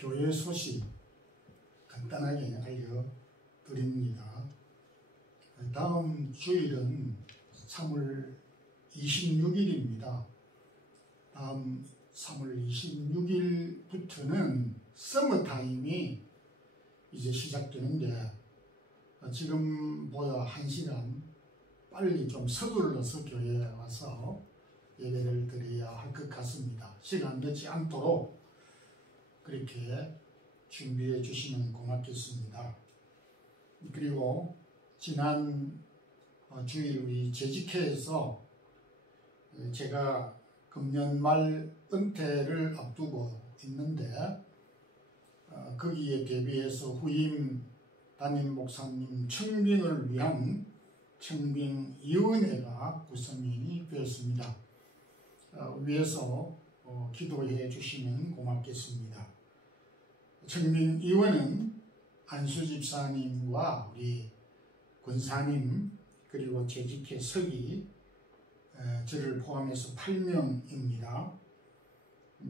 교회 소식 간단하게 알려드립니다. 다음 주일은 3월 26일입니다. 다음 3월 26일부터는 서머타임이 이제 시작되는데 지금보다 1시간 빨리 좀 서둘러서 교회에 와서 예배를 드려야 할 것 같습니다. 시간 늦지 않도록 그렇게 준비해 주시면 고맙겠습니다. 그리고 지난 주일 우리 재직회에서 제가 금년 말 은퇴를 앞두고 있는데 거기에 대비해서 후임 담임 목사님 청빙을 위한 청빙위원회가 구성이 되었습니다. 위에서 기도해 주시면 고맙겠습니다. 청빙위원은 안수 집사님과 우리 권사님 그리고 재직회 서기 저를 포함해서 8명입니다.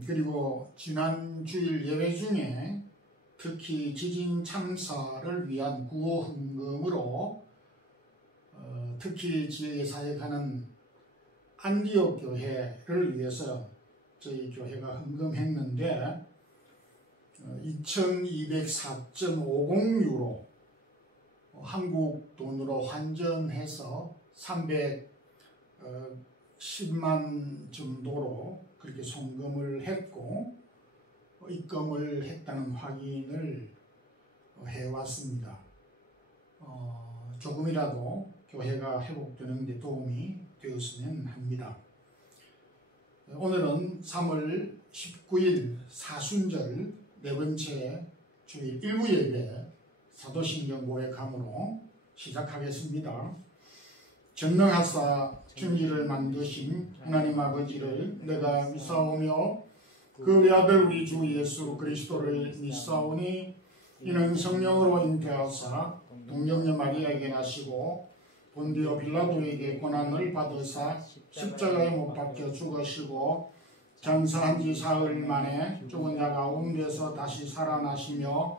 그리고 지난 주일 예배 중에 특히 지진 참사를 위한 구호 헌금으로 특히 지역에 사역하는 안디옥 교회를 위해서 저희 교회가 헌금했는데 2204.50유로 한국 돈으로 환전해서 310만 정도로 그렇게 송금을 했고 입금을 했다는 확인을 해왔습니다. 조금이라도 교회가 회복되는 데 도움이 되었으면 합니다. 오늘은 3월 19일 사순절 네 번째 주일 일부 예배 사도신경 고백함으로 시작하겠습니다. 전능하사 천지를 만드신 하나님 아버지를 내가 믿사오며 그 외아들 우리 주 예수 그리스도를 믿사오니 이는 성령으로 잉태하사 동정녀 마리아에게 나시고 본디오 빌라도에게 고난을 받으사 십자가에 못 박혀 죽으시고 장사한 지 사흘 만에 죽은 자 가운데서 다시 살아나시며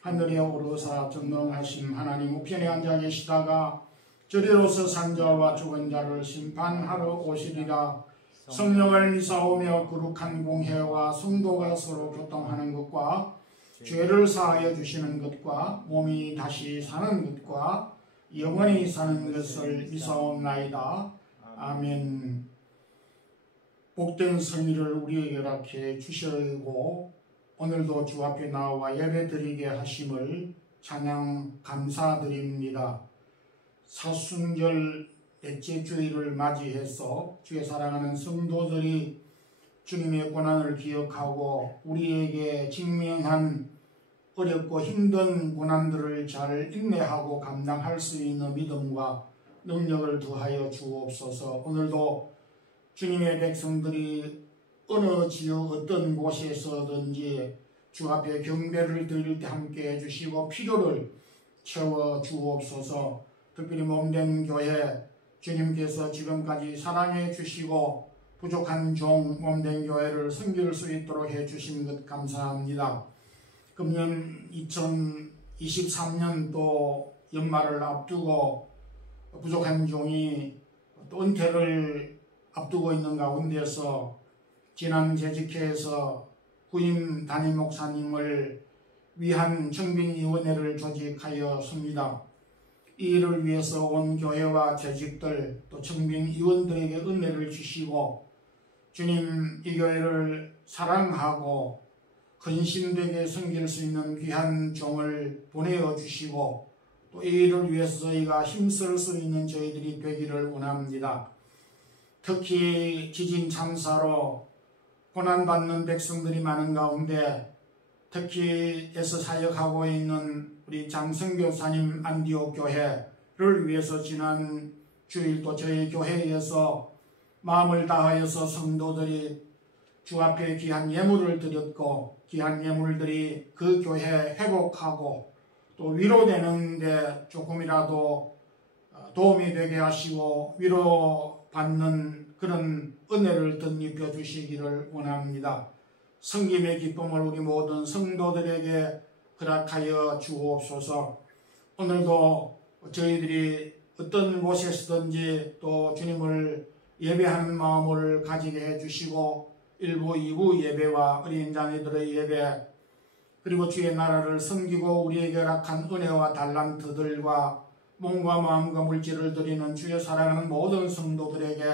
하늘에 오르사 전능하신 하나님 우편에 앉아 계시다가 저리로서 산 자와 죽은 자를 심판하러 오시리라. 성령을 믿사오며 거룩한 공회와 성도가 서로 교통하는 것과 죄를 사하여 주시는 것과 몸이 다시 사는 것과 영원히 사는 것을 믿사옵나이다. 아멘. 복된 성의를 우리에게 허락해 주시고 오늘도 주 앞에 나와 예배드리게 하심을 찬양 감사드립니다. 사순절 넷째 주일을 맞이해서 주의 사랑하는 성도들이 주님의 고난을 기억하고 우리에게 직면한 어렵고 힘든 고난들을 잘 인내하고 감당할 수 있는 믿음과 능력을 더하여 주옵소서. 오늘도 주님의 백성들이 어느 지역 어떤 곳에서든지 주 앞에 경배를 드릴 때 함께 해주시고 필요를 채워 주옵소서. 특별히 몸된 교회 주님께서 지금까지 사랑해 주시고 부족한 종 몸된 교회를 섬길 수 있도록 해주신 것 감사합니다. 금년 2023년도 연말을 앞두고 부족한 종이 또 은퇴를 앞두고 있는 가운데서 지난 재직회에서 후임 담임 목사님을 위한 청빙위원회를 조직하였습니다. 이 일을 위해서 온 교회와 재직들 또 청빙위원들에게 은혜를 주시고 주님 이 교회를 사랑하고 헌신되게 섬길 수 있는 귀한 종을 보내어 주시고 또 이 일을 위해서 저희가 힘쓸 수 있는 저희들이 되기를 원합니다. 특히 지진 참사로 고난받는 백성들이 많은 가운데 특히 애써 사역하고 있는 우리 장성교사님 안디옥 교회를 위해서 지난 주일도 저희 교회에서 마음을 다하여서 성도들이 주 앞에 귀한 예물을 드렸고 귀한 예물들이 그 교회 회복하고 또 위로되는데 조금이라도 도움이 되게 하시고 위로받는 그런 은혜를 덧입혀 주시기를 원합니다. 섬김의 기쁨을 우리 모든 성도들에게 허락하여 주옵소서. 오늘도 저희들이 어떤 곳에서든지 또 주님을 예배하는 마음을 가지게 해주시고 1부, 2부 예배와 어린 자녀들의 예배 그리고 주의 나라를 섬기고 우리에게 허락한 은혜와 달란트들과 몸과 마음과 물질을 드리는 주의 사랑하는 모든 성도들에게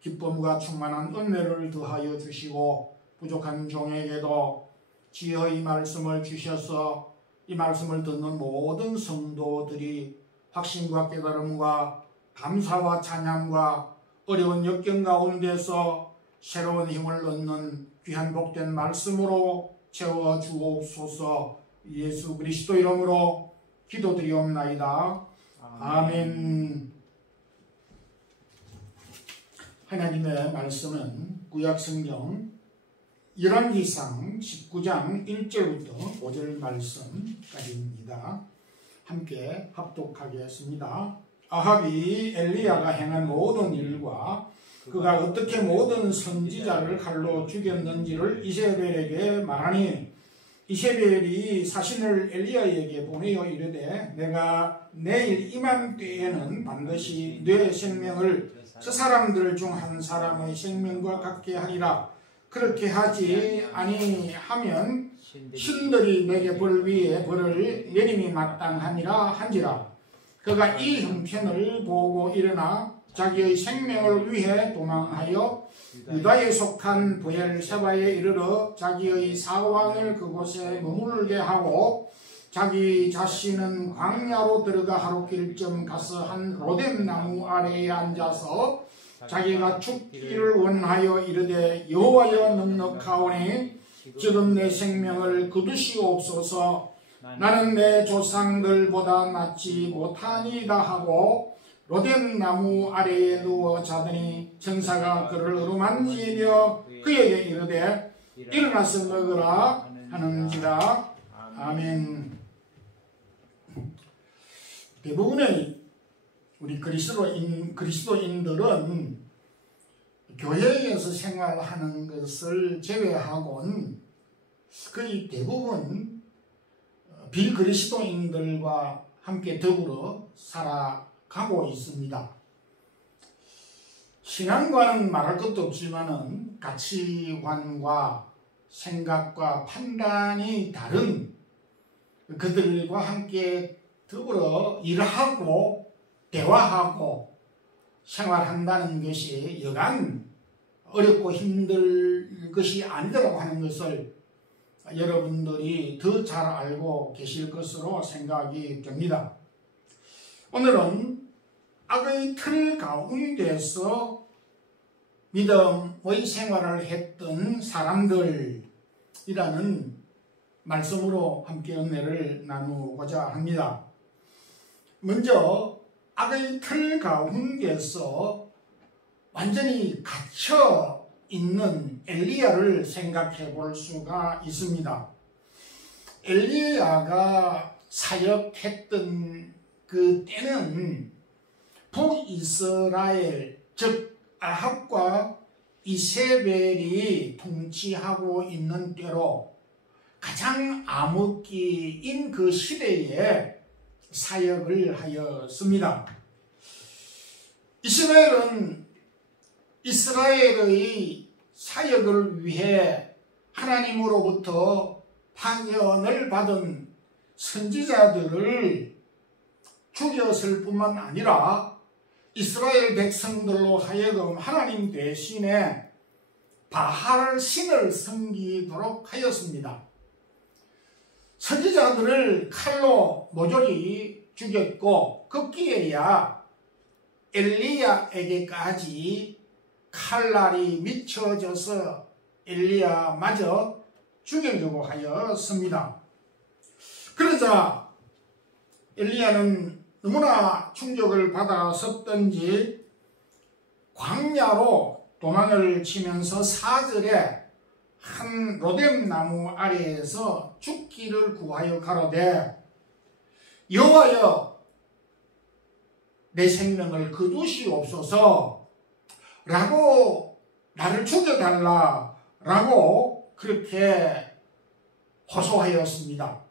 기쁨과 충만한 은혜를 더하여 주시고 부족한 종에게도 지혜의 말씀을 주셔서 이 말씀을 듣는 모든 성도들이 확신과 깨달음과 감사와 찬양과 어려운 역경 가운데서 새로운 힘을 얻는 귀한 복된 말씀으로 채워 주옵소서. 예수 그리스도 이름으로 기도드리옵나이다. 아멘. 하나님의 말씀은 구약성경 열왕기상 19장 1절부터 5절 말씀까지입니다. 함께 합독하겠습니다. 아합이 엘리야가 행한 모든 일과 그가 어떻게 모든 선지자를 칼로 죽였는지를 이세벨에게 말하니 이세벨이 사신을 엘리야에게 보내어 이르되 내가 내일 이맘때에는 반드시 내 생명을 저 사람들 중 한 사람의 생명과 같게 하리라. 그렇게 하지 아니하면 신들이 내게 벌 위에 벌을 내림이 마땅하니라 한지라. 그가 이 형편을 보고 일어나 자기의 생명을 위해 도망하여 유다에 속한 브엘세바에 이르러 자기의 사왕을 그곳에 머물게 하고 자기 자신은 광야로 들어가 하룻길쯤 가서 한 로뎀 나무 아래에 앉아서 자기가 죽기를 원하여 이르되 여호와여 넉넉하오니 지금 내 생명을 거두시옵소서. 나는 내 조상들보다 낫지 못하니이다 하고 로뎀 나무 아래에 누워 자더니 천사가 그를 어루만지며 그에게 이르되 일어나서 먹으라 하는지라. 아멘. 대부분의 우리 그리스도인들은 교회에서 생활하는 것을 제외하고는 거의 대부분 비그리스도인들과 함께 더불어 살아가고 있습니다. 신앙과는 말할 것도 없지만은 가치관과 생각과 판단이 다른 그들과 함께 더불어 일하고 대화하고 생활한다는 것이 여간 어렵고 힘들 것이 아니라고 하는 것을 여러분들이 더 잘 알고 계실 것으로 생각이 됩니다. 오늘은 악의 틀 가운데서 믿음의 생활을 했던 사람들이라는 말씀으로 함께 은혜를 나누고자 합니다. 먼저 악의 틀 가운데서 완전히 갇혀 있는 엘리야를 생각해 볼 수가 있습니다. 엘리야가 사역했던 그 때는 북이스라엘 즉 아합과 이세벨이 통치하고 있는 때로 가장 암흑기인 그 시대에 사역을 하였습니다. 이스라엘은 이스라엘의 사역을 위해 하나님으로부터 파견을 받은 선지자들을 죽였을 뿐만 아니라 이스라엘 백성들로 하여금 하나님 대신에 바알 신을 섬기도록 하였습니다. 선지자들을 칼로 모조리 죽였고 급기에야 엘리야에게까지 칼날이 미쳐져서 엘리야마저 죽이려고 하였습니다. 그러자 엘리야는 너무나 충격을 받았었던지 광야로 도망을 치면서 4절에 한 로뎀 나무 아래에서 죽기를 구하여 가로되 여호와여 내 생명을 거두시옵소서 라고 나를 죽여달라 라고 그렇게 호소하였습니다.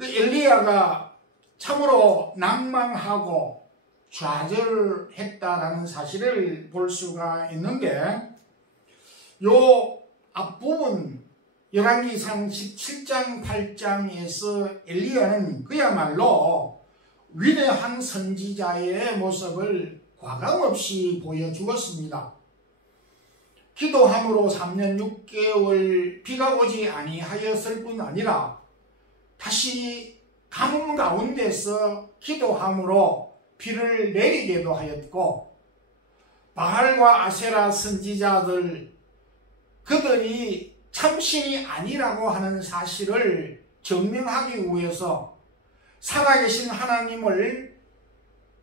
엘리야가 참으로 낭망하고 좌절했다라는 사실을 볼 수가 있는데, 요 앞부분 열왕기상 17장 8장에서 엘리야는 그야말로 위대한 선지자의 모습을 과감없이 보여주었습니다. 기도함으로 3년 6개월 비가 오지 아니하였을 뿐 아니라 다시 가뭄 가운데서 기도함으로 비를 내리게도 하였고, 바알과 아세라 선지자들 그들이 참신이 아니라고 하는 사실을 증명하기 위해서 살아계신 하나님을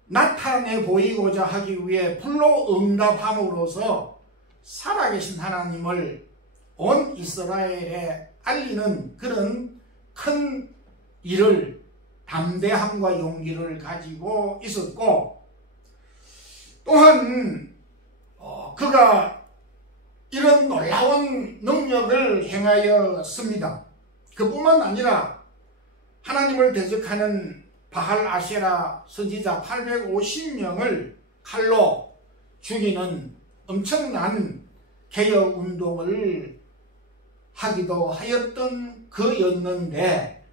나타내 보이고자 하기 위해 불로 응답함으로써 살아계신 하나님을 온 이스라엘에 알리는 그런 큰 일을, 담대함과 용기를 가지고 있었고, 또한 그가 이런 놀라운 능력을 행하였습니다. 그뿐만 아니라 하나님을 대적하는 바알 아세라 선지자 850명을 칼로 죽이는 엄청난 개혁운동을 하기도 하였던 그였는데,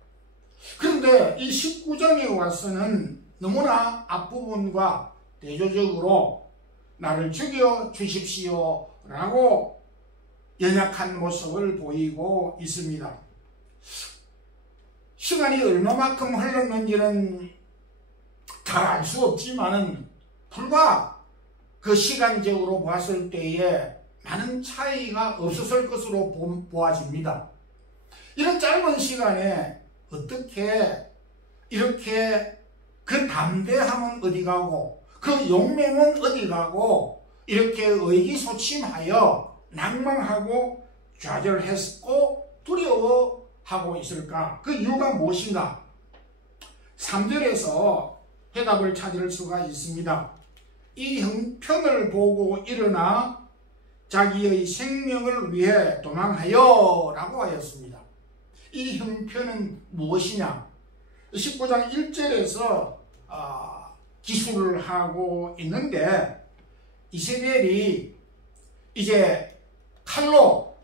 그런데 이 19장에 와서는 너무나 앞부분과 대조적으로 나를 죽여 주십시오 라고 연약한 모습을 보이고 있습니다. 시간이 얼마만큼 흘렀는지는 잘 알 수 없지만은 불과 그 시간적으로 봤을 때에 많은 차이가 없었을 것으로 보아집니다. 이런 짧은 시간에 어떻게 이렇게 그 담대함은 어디 가고 그 용맹은 어디 가고 이렇게 의기소침하여 낭망하고 좌절했고 두려워하고 있을까? 그 이유가 무엇인가? 3절에서 해답을 찾을 수가 있습니다. 이 형편을 보고 일어나 자기의 생명을 위해 도망하여 라고 하였습니다. 이 형편은 무엇이냐? 19장 1절에서 기술을 하고 있는데, 이세벨이 이제 칼로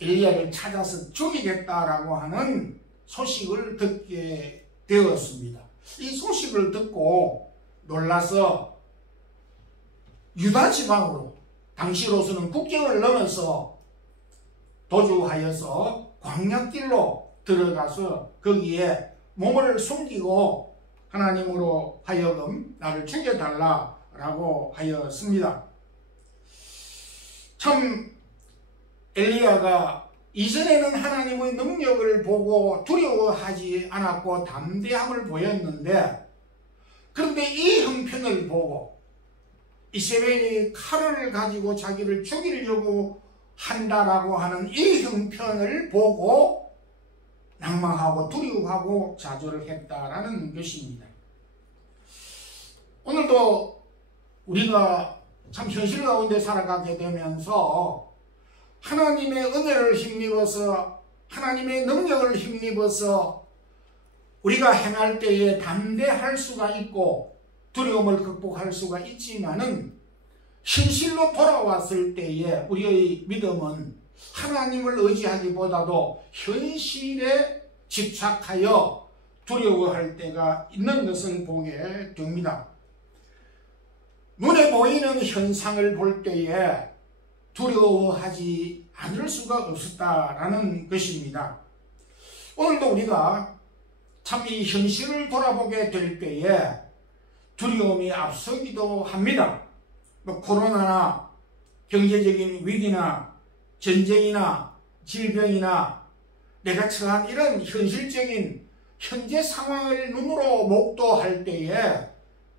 엘리야를 찾아서 죽이겠다라고 하는 소식을 듣게 되었습니다. 이 소식을 듣고 놀라서 유다 지방으로, 당시로서는 국경을 넘어서 도주하여서 광야길로 들어가서 거기에 몸을 숨기고 하나님으로 하여금 나를 죽여달라라고 하였습니다. 참 엘리야가 이전에는 하나님의 능력을 보고 두려워하지 않았고 담대함을 보였는데, 그런데 이 형편을 보고 이세벨이 칼을 가지고 자기를 죽이려고 한다라고 하는 이 형편을 보고 낭망하고 두려워하고 좌절을 했다라는 것입니다. 오늘도 우리가 참 현실 가운데 살아가게 되면서 하나님의 은혜를 힘입어서, 하나님의 능력을 힘입어서 우리가 행할 때에 담대할 수가 있고 두려움을 극복할 수가 있지만은, 현실로 돌아왔을 때에 우리의 믿음은 하나님을 의지하기보다도 현실에 집착하여 두려워할 때가 있는 것을 보게 됩니다. 눈에 보이는 현상을 볼 때에 두려워하지 않을 수가 없었다라는 것입니다. 오늘도 우리가 참 이 현실을 돌아보게 될 때에 두려움이 앞서기도 합니다. 코로나나 경제적인 위기나 전쟁이나 질병이나 내가 처한 이런 현실적인 현재 상황을 눈으로 목도할 때에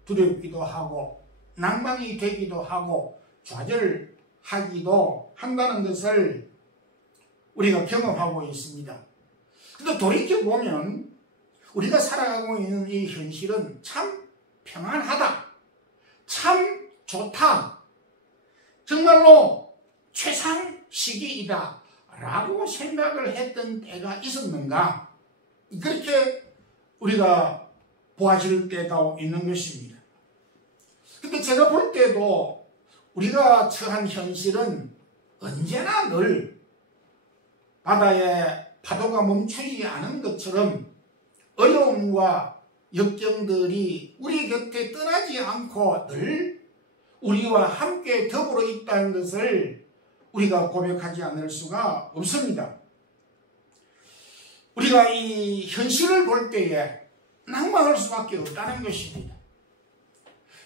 두렵기도 하고 낭망이 되기도 하고 좌절하기도 한다는 것을 우리가 경험하고 있습니다. 그런데 돌이켜보면 우리가 살아가고 있는 이 현실은 참 평안하다, 참 좋다, 정말로 시기이다 라고 생각을 했던 때가 있었는가? 그렇게 우리가 보아질 때가 있는 것입니다. 근데 제가 볼 때도 우리가 처한 현실은 언제나 늘 바다에 파도가 멈추지 않은 것처럼 어려움과 역경들이 우리 곁에 떠나지 않고 늘 우리와 함께 더불어 있다는 것을 우리가 고백하지 않을 수가 없습니다. 우리가 이 현실을 볼 때에 낭망할 수밖에 없다는 것입니다.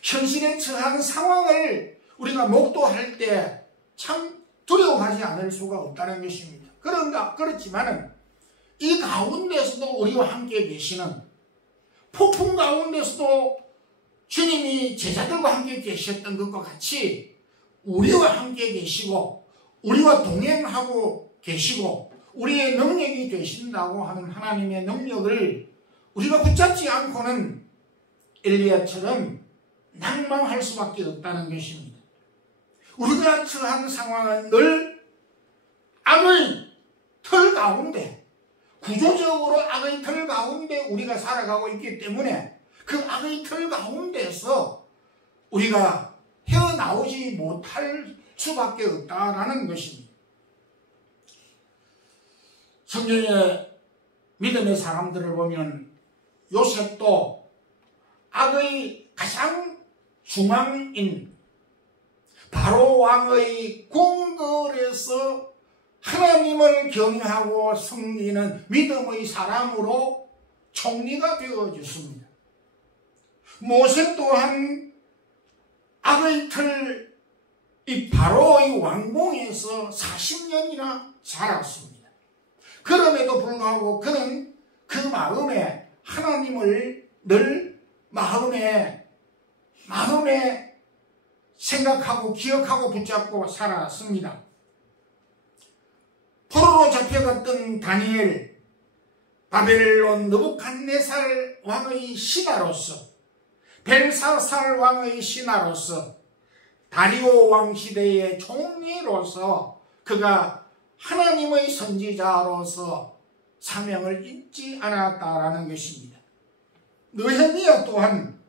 현실에 처한 상황을 우리가 목도할 때 참 두려워하지 않을 수가 없다는 것입니다. 그렇지만은 이 가운데서도 우리와 함께 계시는, 폭풍 가운데서도 주님이 제자들과 함께 계셨던 것과 같이 우리와 함께 계시고 우리와 동행하고 계시고 우리의 능력이 되신다고 하는 하나님의 능력을 우리가 붙잡지 않고는 엘리야처럼 낭망할 수밖에 없다는 것입니다. 우리가 처한 상황은 늘 악의 틀 가운데, 구조적으로 악의 틀 가운데 우리가 살아가고 있기 때문에 그 악의 틀 가운데서 우리가 헤어나오지 못할 수밖에 없다라는 것입니다. 성경의 믿음의 사람들을 보면 요셉도 악의 가장 중앙인 바로 왕의 궁궐에서 하나님을 경외하고 섬기는 믿음의 사람으로 총리가 되어졌습니다. 모세 또한 악의 틀, 이 바로의 왕궁에서 40년이나 살았습니다. 그럼에도 불구하고 그는 그 마음에 하나님을 늘 마음에 생각하고 기억하고 붙잡고 살았습니다. 포로로 잡혀갔던 다니엘, 바벨론 느부갓네살 왕의 신하로서, 벨사살 왕의 신하로서, 다리오 왕 시대의 총리로서 그가 하나님의 선지자로서 사명을 잊지 않았다라는 것입니다. 느헤미야 또한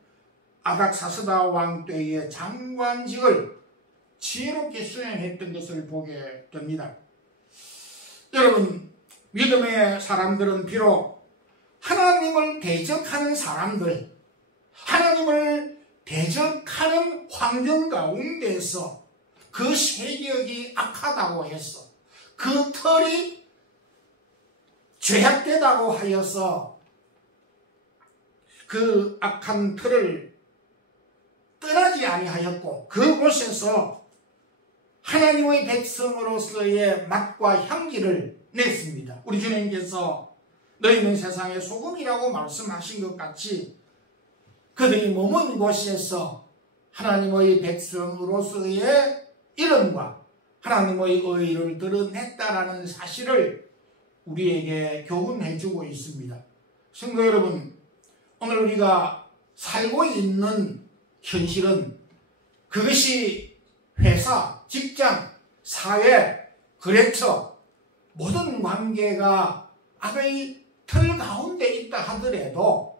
아닥사스다 왕 때의 장관직을 지혜롭게 수행했던 것을 보게 됩니다. 여러분, 믿음의 사람들은 비록 하나님을 대적하는 사람들, 하나님을 대적하는 환경 가운데서 그 세력이 악하다고 해서 그 털이 죄악되다고 하여서 그 악한 틀을 떠나지 아니하였고 그곳에서 하나님의 백성으로서의 맛과 향기를 냈습니다. 우리 주님께서 너희는 세상의 소금이라고 말씀하신 것 같이 그들이 머문 곳에서 하나님의 백성으로서의 이름과 하나님의 의를 드러냈다라는 사실을 우리에게 교훈해주고 있습니다. 성도 여러분, 오늘 우리가 살고 있는 현실은 그것이 회사, 직장, 사회, 거래처 모든 관계가 악의 틀 가운데 있다 하더라도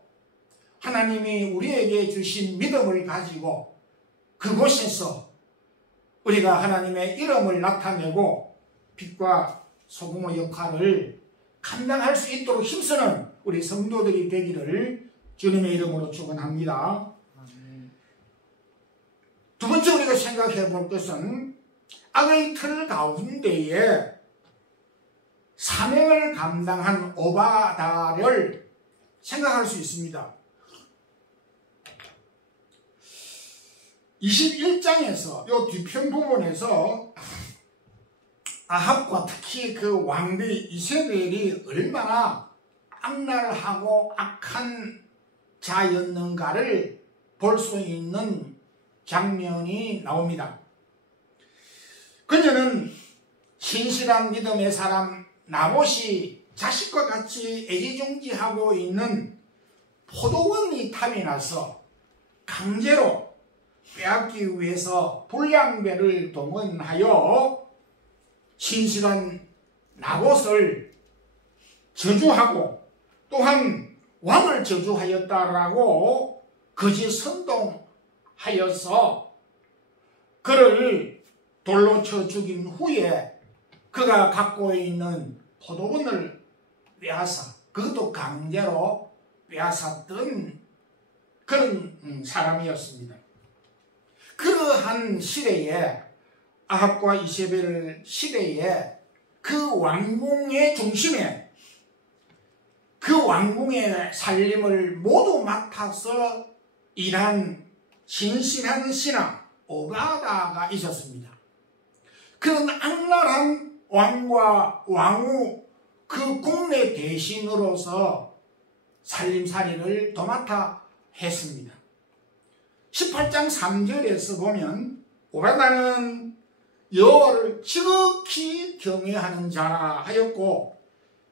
하나님이 우리에게 주신 믿음을 가지고 그곳에서 우리가 하나님의 이름을 나타내고 빛과 소금의 역할을 감당할 수 있도록 힘쓰는 우리 성도들이 되기를 주님의 이름으로 축원합니다. 두 번째 우리가 생각해 볼 것은 악의 틀 가운데에 사명을 감당한 오바다를 생각할 수 있습니다. 21장에서 이 뒤편 부분에서 아합과 특히 그 왕비 이세벨이 얼마나 악랄하고 악한 자였는가를 볼 수 있는 장면이 나옵니다. 그녀는 신실한 믿음의 사람 나봇이 자식과 같이 애지중지하고 있는 포도원이 탐이 나서 강제로 빼앗기 위해서 불량배를 동원하여 신실한 나봇을 저주하고 또한 왕을 저주하였다라고 거짓 선동하여서 그를 돌로 쳐 죽인 후에 그가 갖고 있는 포도원을 빼앗아, 그것도 강제로 빼앗았던 그런 사람이었습니다. 그러한 시대에, 아합과 이세벨 시대에 그 왕궁의 중심에, 그 왕궁의 살림을 모두 맡아서 일한 신실한 신하 오바다가 있었습니다. 그런 악랄한 왕과 왕후 그 국내 대신으로서 살림살이를 도맡아 했습니다. 18장 3절에서 보면 오바다는 여호와를 지극히 경외하는 자라 하였고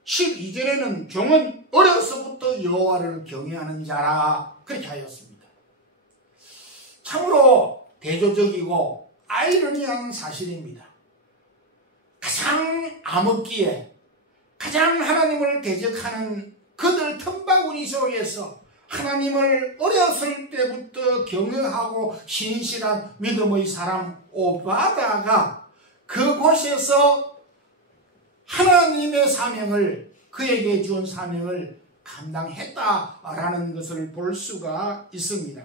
12절에는 종은 어려서부터 여호와를 경외하는 자라 그렇게 하였습니다. 참으로 대조적이고 아이러니한 사실입니다. 가장 암흑기에 가장 하나님을 대적하는 그들 틈바구니 속에서 하나님을 어렸을 때부터 경외하고 신실한 믿음의 사람 오바다가 그곳에서 하나님의 사명을, 그에게 준 사명을 감당했다라는 것을 볼 수가 있습니다.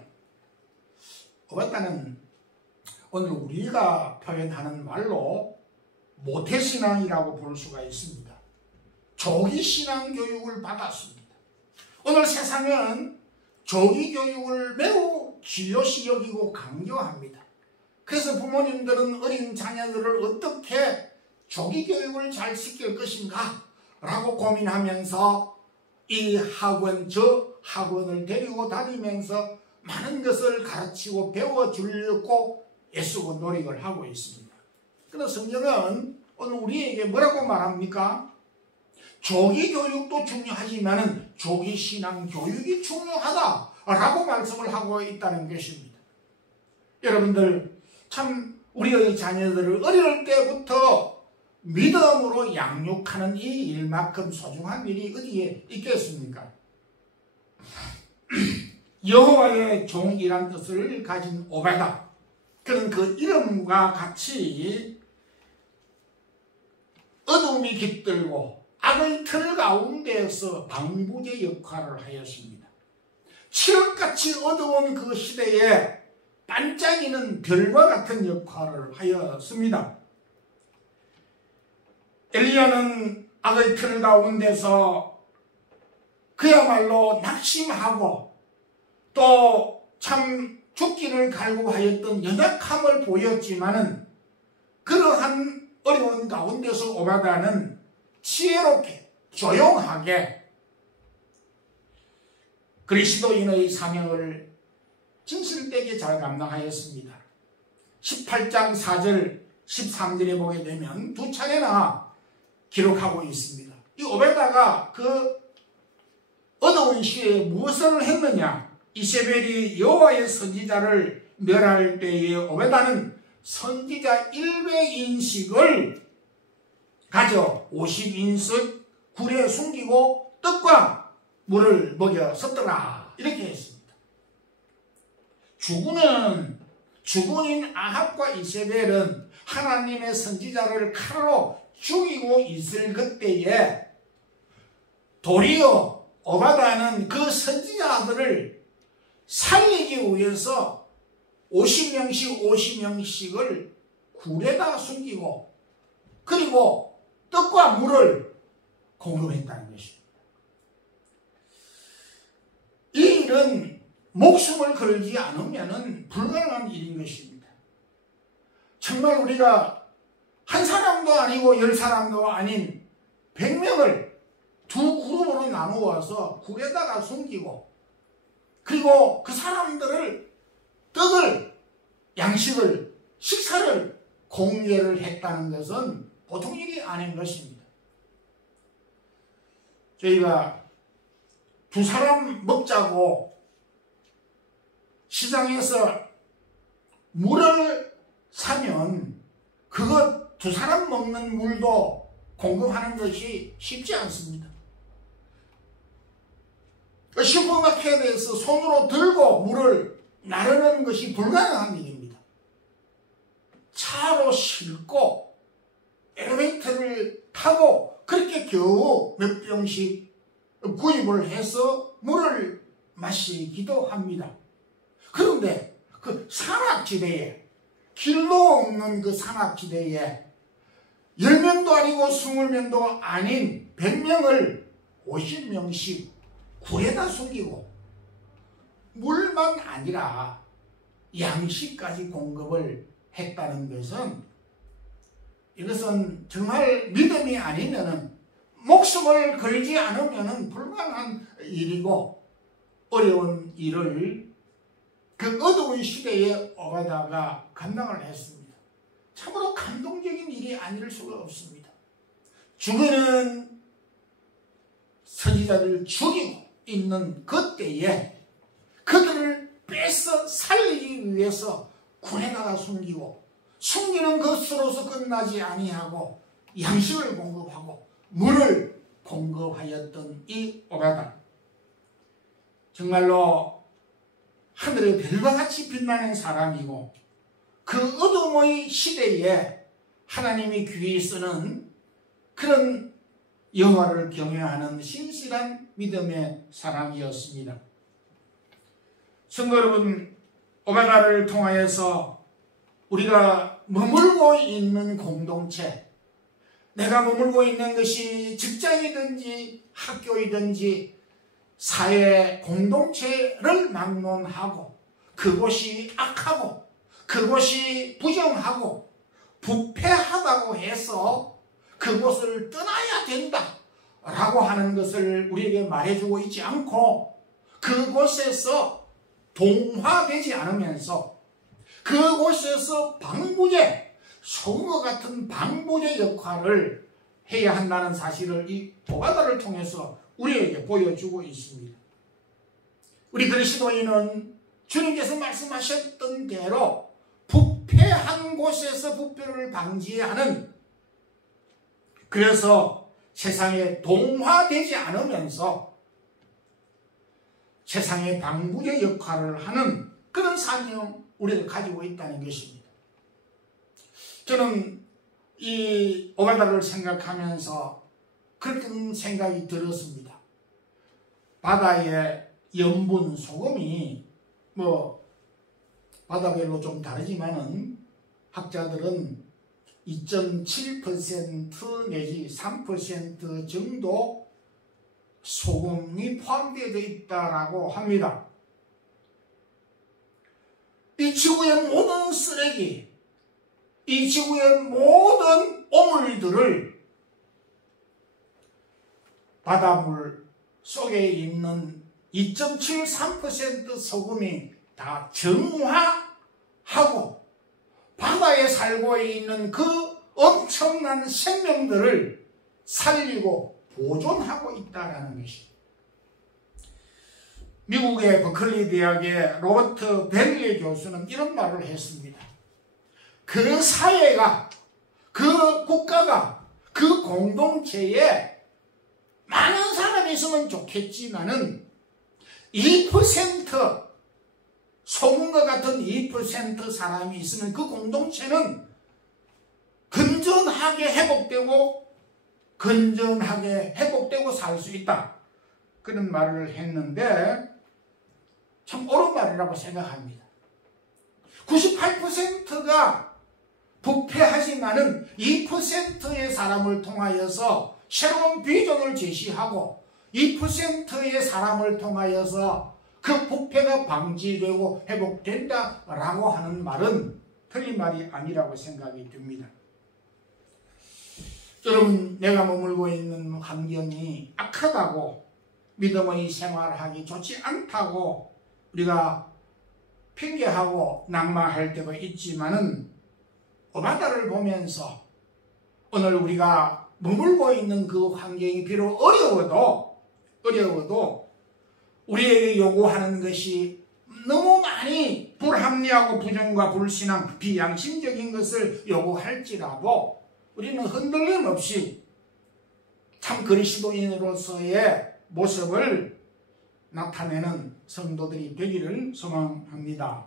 오바다는 오늘 우리가 표현하는 말로 모태신앙이라고 볼 수가 있습니다. 조기신앙 교육을 받았습니다. 오늘 세상은 조기교육을 매우 중요시 여기고 강조합니다. 그래서 부모님들은 어린 자녀들을 어떻게 조기교육을 잘 시킬 것인가 라고 고민하면서 이 학원 저 학원을 데리고 다니면서 많은 것을 가르치고 배워주려고 애쓰고 노력을 하고 있습니다. 그런데 성경은 오늘 우리에게 뭐라고 말합니까? 조기교육도 중요하지만 조기신앙 교육이 중요하다라고 말씀을 하고 있다는 것입니다. 여러분들 참 우리의 자녀들을 어릴 때부터 믿음으로 양육하는 이 일만큼 소중한 일이 어디에 있겠습니까? 여호와의 종이란 뜻을 가진 오바다, 그는 그 이름과 같이 어둠이 깃들고 악의 틀 가운데에서 방부제 역할을 하였습니다. 칠흑같이 어두운 그 시대에 반짝이는 별과 같은 역할을 하였습니다. 엘리야는 악의 틀 가운데서 그야말로 낙심하고 또 참 죽기를 갈구하였던 연약함을 보였지만은 그러한 어려운 가운데서 오바다는 지혜롭게 조용하게 그리스도인의 사명을 진실되게 잘 감당하였습니다. 18장 4절 13절에 보게 되면 두 차례나 기록하고 있습니다. 이 오베다가 그 어두운 시에 무엇을 했느냐? 이세벨이 여호와의 선지자를 멸할 때에 오베다는 선지자 100인씩을 가져 50인씩 굴에 숨기고 떡과 물을 먹여 섰더라 이렇게 했습니다. 주군인 아합과 이세벨은 하나님의 선지자를 칼로 죽이고 있을 그때에 도리어 오바다는 그 선지자들을 살리기 위해서 50명씩을 굴에다 숨기고 그리고 떡과 물을 공급했다는 것입니다. 이 일은 목숨을 걸지 않으면 불가능한 일인 것입니다. 정말 우리가 한 사람도 아니고 10사람도 아닌 100명을 두 그룹으로 나누어서 굴에다가 숨기고 그리고 그 사람들을 떡을, 양식을, 식사를 공개를 했다는 것은 보통 일이 아닌 것입니다. 저희가 두 사람 먹자고 시장에서 물을 사면 그것 두 사람 먹는 물도 공급하는 것이 쉽지 않습니다. 슈퍼마켓에서 손으로 들고 물을 나르는 것이 불가능한 일입니다. 차로 싣고 엘리베이터를 타고 그렇게 겨우 몇 병씩 구입을 해서 물을 마시기도 합니다. 그런데 그 산악지대에, 길도 없는 그 산악지대에 10명도 아니고 20명도 아닌 100명을 50명씩 굴에다 숨기고 물만 아니라 양식까지 공급을 했다는 것은, 이것은 정말 믿음이 아니면은, 목숨을 걸지 않으면은 불가능한 일이고 어려운 일을 그 어두운 시대에 오바다가 감당을 했습니다. 참으로 감동적인 일이 아닐 수가 없습니다. 죽이는 선지자들을 죽이고 있는 그때에 그들을 뺏어 살리기 위해서 굴에다가 숨기고, 숨기는 것으로서 끝나지 아니하고 양식을 공급하고 물을 공급하였던 이 오바다, 정말로 하늘의 별과 같이 빛나는 사람이고, 그 어둠의 시대에 하나님이 귀히 쓰는 그런 여호와를 경외하는 신실한 믿음의 사람이었습니다. 성도 여러분, 오바다를 통하여서 우리가 머물고 있는 공동체, 내가 머물고 있는 것이 직장이든지 학교이든지 사회 공동체를 막론하고 그곳이 악하고 그곳이 부정하고 부패하다고 해서 그곳을 떠나야 된다 라고 하는 것을 우리에게 말해주고 있지 않고, 그곳에서 동화되지 않으면서 그곳에서 방부제, 소금과 같은 방부제 역할을 해야 한다는 사실을 이 오바다를 통해서 우리에게 보여주고 있습니다. 우리 그리스도인은 주님께서 말씀하셨던 대로 부패한 곳에서 부패를 방지하는, 그래서 세상에 동화되지 않으면서 세상의 방부제 역할을 하는 그런 사명 우리가 가지고 있다는 것입니다. 저는 이 오바다를 생각하면서 그런 생각이 들었습니다. 바다의 염분, 소금이 바다별로 좀 다르지만은 학자들은 2.7% 내지 3% 정도 소금이 포함되어 있다라고 합니다. 이 지구의 모든 쓰레기, 이 지구의 모든 오물들을 바닷물 속에 있는 2.73% 소금이 다 정화하고 바다에 살고 있는 그 엄청난 생명들을 살리고 보존하고 있다는 것입니다. 미국의 버클리 대학의 로버트 벨리 교수는 이런 말을 했습니다. 그 사회가, 그 국가가, 그 공동체에 많은 사람이 있으면 좋겠지만은 2% 소금과 같은 2% 사람이 있으면 그 공동체는 건전하게 회복되고 살 수 있다. 그런 말을 했는데 참 옳은 말이라고 생각합니다. 98%가 부패하지만은 2%의 사람을 통하여서 새로운 비전을 제시하고 2%의 사람을 통하여서 그 부패가 방지되고 회복된다라고 하는 말은 틀린 말이 아니라고 생각이 듭니다. 여러분, 내가 머물고 있는 환경이 악하다고, 믿음의 생활하기 좋지 않다고 우리가 핑계하고 낙마할 때가 있지만은, 오바다를 보면서 오늘 우리가 머물고 있는 그 환경이 비록 어려워도 우리에게 요구하는 것이 너무 많이 불합리하고 부정과 불신앙, 비양심적인 것을 요구할지라도 우리는 흔들림 없이 참 그리스도인으로서의 모습을 나타내는 성도들이 되기를 소망합니다.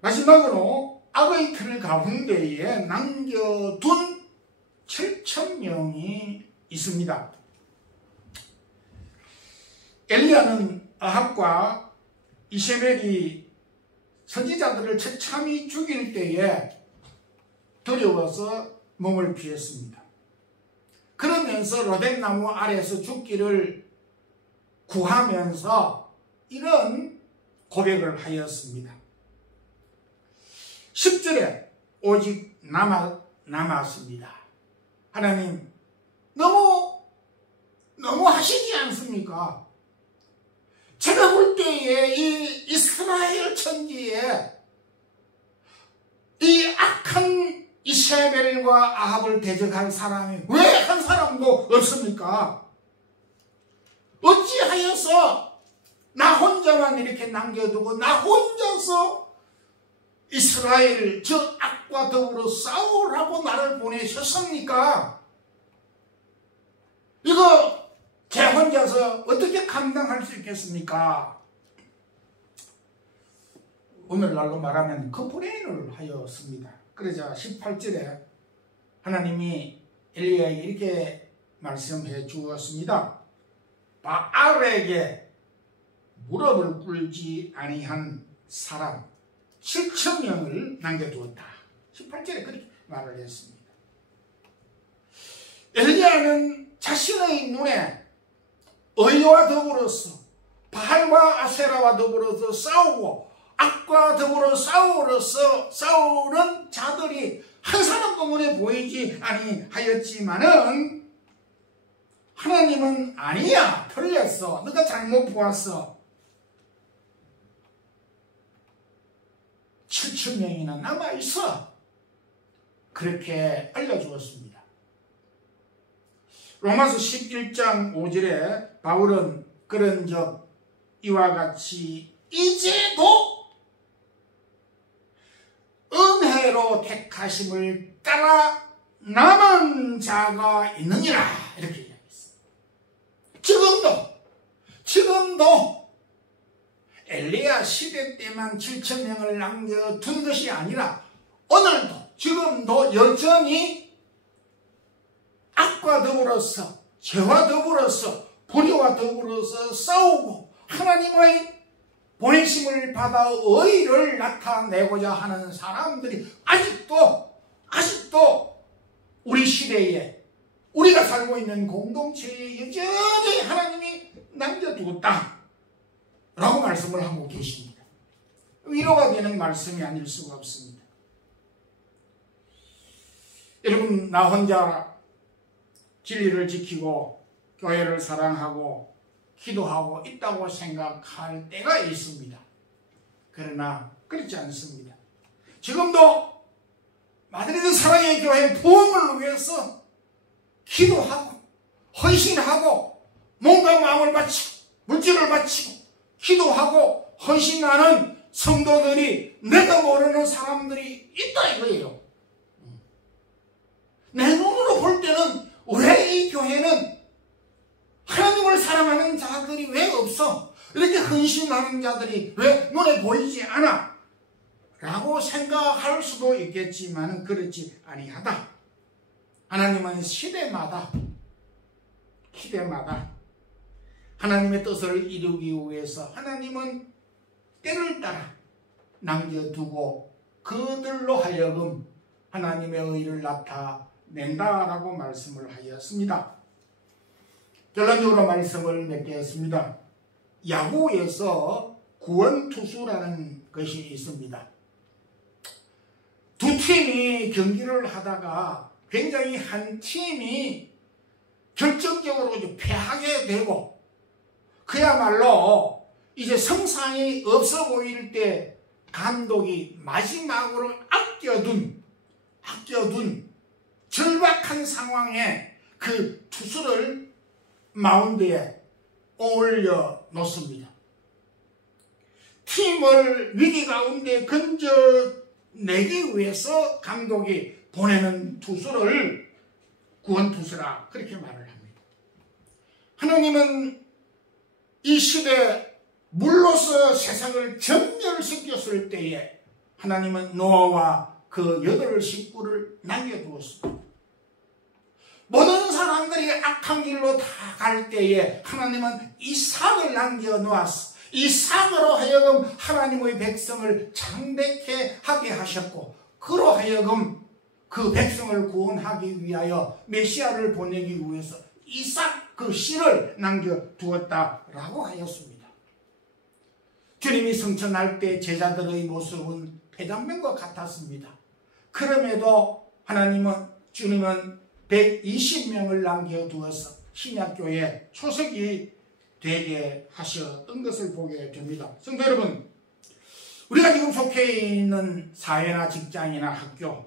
마지막으로 악의 틀 가운데에 남겨둔 7,000명이 있습니다. 엘리야는 아합과 이세벨이 선지자들을 처참히 죽일 때에 두려워서 몸을 피했습니다. 그러면서 로뎀나무 아래에서 죽기를 구하면서 이런 고백을 하였습니다. 10절에 오직 남았습니다. 하나님 너무 하시지 않습니까? 제가 볼 때에 이 이스라엘 천지에 이 악한 이세벨과 아합을 대적할 사람이 왜 한 사람도 없습니까? 어찌하여서 나 혼자만 이렇게 남겨두고 나 혼자서 이스라엘 저 악과 더불어 싸우라고 나를 보내셨습니까? 이거 제 혼자서 어떻게 감당할 수 있겠습니까? 오늘날로 말하면 컴플레인을 하였습니다. 그러자 18절에 하나님이 엘리야에게 이렇게 말씀해 주었습니다. 바알에게 무릎을 꿇지 아니한 사람 7,000명을 남겨두었다. 18절에 그렇게 말을 했습니다. 엘리야는 자신의 눈에 의와 더불어서 바알과 아세라와 더불어서 싸우고 악과 더불어 싸우는 자들이 한 사람도 눈에 보이지 아니하였지만은 하나님은 아니야, 틀렸어, 너가 잘못 보았어. 7,000명이나 남아있어. 그렇게 알려주었습니다. 로마서 11장 5절에 바울은 그런즉 이와 같이 이제도 은혜로 택하심을 따라 남은 자가 있느니라 이렇게 이야기했습니다. 지금도 엘리야 시대 때만 7,000명을 남겨둔 것이 아니라 오늘도 지금도 여전히 악과 더불어서 죄와 더불어서 불의와 더불어서 싸우고 하나님의 보내심을 받아 의를 나타내고자 하는 사람들이 아직도 우리 시대에 우리가 살고 있는 공동체에 여전히 하나님이 남겨두었다 라고 말씀을 하고 계십니다. 위로가 되는 말씀이 아닐 수가 없습니다. 여러분, 나 혼자 진리를 지키고 교회를 사랑하고 기도하고 있다고 생각할 때가 있습니다. 그러나 그렇지 않습니다. 지금도 마드리드 사랑의 교회 부흥을 위해서 기도하고 헌신하고 몸과 마음을 바치고 물질을 바치고 기도하고 헌신하는 성도들이 내가 모르는 사람들이 있다 이거예요. 내 눈으로 볼 때는 왜 이 교회는 하나님을 사랑하는 자들이 왜 없어? 이렇게 헌신하는 자들이 왜 눈에 보이지 않아? 라고 생각할 수도 있겠지만 그렇지 아니하다. 하나님은 시대마다 하나님의 뜻을 이루기 위해서 하나님은 때를 따라 남겨두고 그들로 하여금 하나님의 의를 나타낸다라고 말씀을 하였습니다. 결론적으로 말씀을 맺겠습니다. 야구에서 구원투수라는 것이 있습니다. 두 팀이 경기를 하다가 굉장히 한 팀이 결정적으로 패하게 되고 그야말로 이제 성상이 없어 보일 때 감독이 마지막으로 아껴둔 절박한 상황에 그 투수를 마운드에 올려 놓습니다. 팀을 위기 가운데 건져내기 위해서 감독이 보내는 투수를 구원투수라 그렇게 말을 합니다. 하나님은 이 시대에 물로서 세상을 전멸시켰을 때에 하나님은 노아와 그 8 식구를 남겨두었습니다. 모든 사람들이 악한 길로 다 갈 때에 하나님은 이삭을 남겨놓았어. 이삭으로 하여금 하나님의 백성을 창대케 하게 하셨고, 그로 하여금 그 백성을 구원하기 위하여 메시아를 보내기 위해서 이삭 그 씨를 남겨두었다라고 하였습니다. 주님이 승천할 때 제자들의 모습은 폐장면과 같았습니다. 그럼에도 주님은 120명을 남겨두어서 신약교회 초석이 되게 하셨던 것을 보게 됩니다. 성도 여러분, 우리가 지금 속해 있는 사회나 직장이나 학교,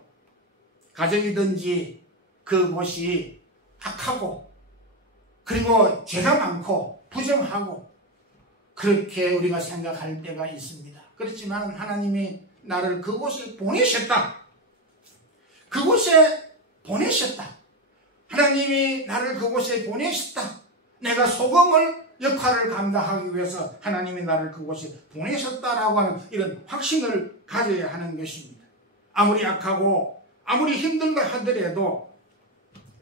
가정이든지 그곳이 악하고 그리고 죄가 많고 부정하고 그렇게 우리가 생각할 때가 있습니다. 그렇지만 하나님이 나를 그곳에 보내셨다. 그곳에 보내셨다. 하나님이 나를 그곳에 보내셨다. 내가 소금을 역할을 감당하기 위해서 하나님이 나를 그곳에 보내셨다라고 하는 이런 확신을 가져야 하는 것입니다. 아무리 악하고 아무리 힘들다 하더라도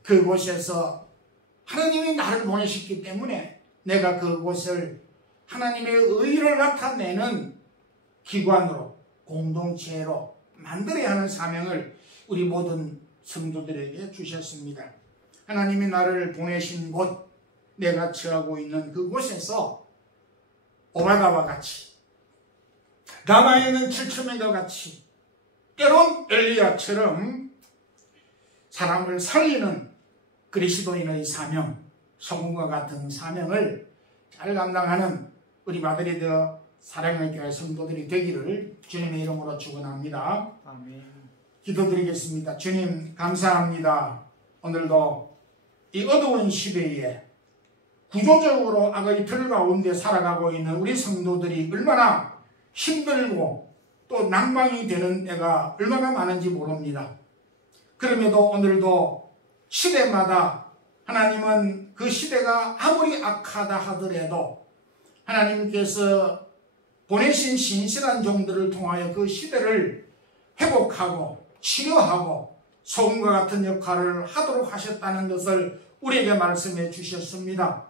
그곳에서 하나님이 나를 보내셨기 때문에 내가 그곳을 하나님의 의를 나타내는 기관으로, 공동체로 만들어야 하는 사명을 우리 모든 성도들에게 주셨습니다. 하나님이 나를 보내신 곳, 내가 처하고 있는 그곳에서 오바다와 같이, 남아있는 7천명과 같이, 때론 엘리야처럼 사람을 살리는 그리스도인의 사명, 소금과 같은 사명을 잘 감당하는 우리 마드리드 사랑의 교회 성도들이 되기를 주님의 이름으로 축원합니다. 아멘. 기도드리겠습니다. 주님 감사합니다. 오늘도 이 어두운 시대에 구조적으로 악의 틀 가운데 살아가고 있는 우리 성도들이 얼마나 힘들고 또 낭망이 되는 때가 얼마나 많은지 모릅니다. 그럼에도 오늘도 시대마다 하나님은 그 시대가 아무리 악하다 하더라도 하나님께서 보내신 신실한 종들을 통하여 그 시대를 회복하고 치료하고 소금과 같은 역할을 하도록 하셨다는 것을 우리에게 말씀해 주셨습니다.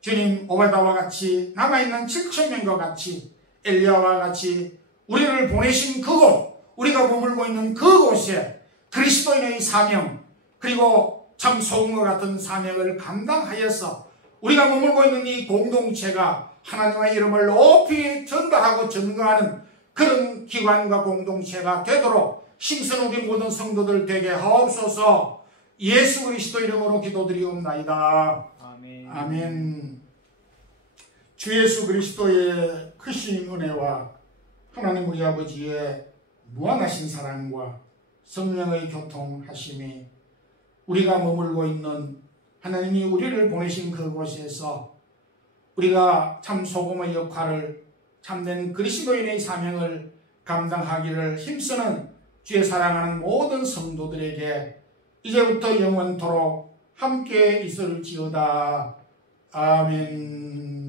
주님, 오바다와 같이 남아있는 7천명과 같이 엘리야와 같이 우리를 보내신 그곳, 우리가 머물고 있는 그곳에 그리스도인의 사명, 그리고 참 소금과 같은 사명을 감당하여서 우리가 머물고 있는 이 공동체가 하나님의 이름을 높이 전달하고 증거하는 그런 기관과 공동체가 되도록 힘쓰는 우리 모든 성도들 되게 하옵소서. 예수 그리스도 이름으로 기도드리옵나이다. 아멘. 아멘. 주 예수 그리스도의 크신 은혜와 하나님 우리 아버지의 무한하신 사랑과 성령의 교통하심이 우리가 머물고 있는 하나님이 우리를 보내신 그곳에서 우리가 참 소금의 역할을, 참된 그리스도인의 사명을 감당하기를 힘쓰는 주의 사랑하는 모든 성도들에게 이제부터 영원토록 함께 있을지어다. 아멘.